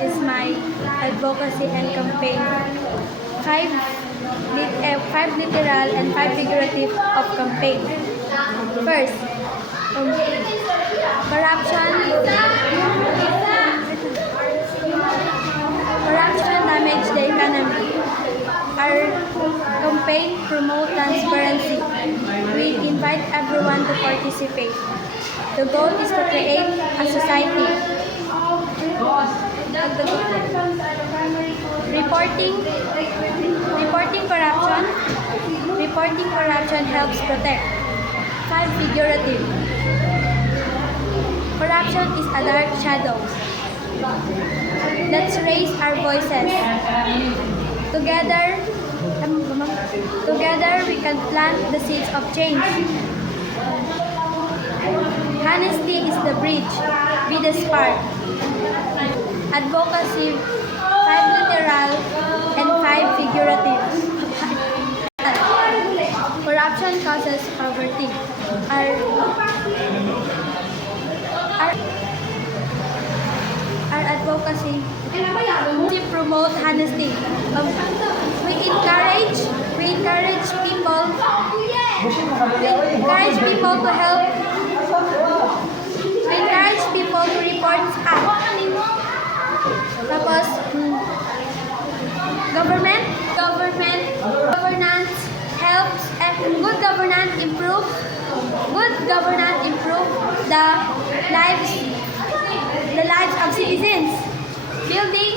is my advocacy and campaign. Five literal and five figurative of campaign. First, corruption. Corruption damage the economy. Our campaign promote transparency. We invite everyone to participate. The goal is to create a society. Reporting corruption helps protect. Five figurative. Corruption is a dark shadow. Let's raise our voices. Together we can plant the seeds of change. Honesty is the bridge. Be the spark. Advocacy, five literal and five figurative. Corruption causes poverty. Our advocacy to promote honesty. We encourage people to help. We encourage people to report acts. Tapos, governance helps, good governance improve the lives of citizens. Building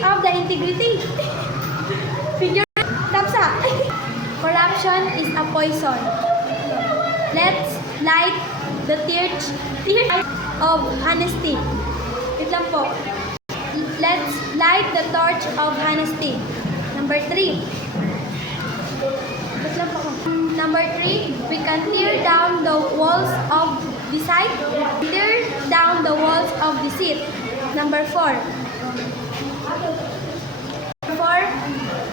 of the integrity. Tapsa. Corruption is a poison. Let's light the torch of honesty. Wait lang po. Let's light the torch of honesty. Number 3. Wait lang po. Number 3, we can tear down the walls of deceit. Number 4.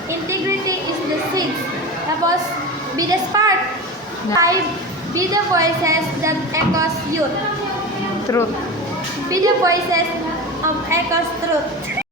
Integrity is the seeds. Tapos, be the spark. 5, be the voices that echoes youth. Truth. Be the voices of echoes truth.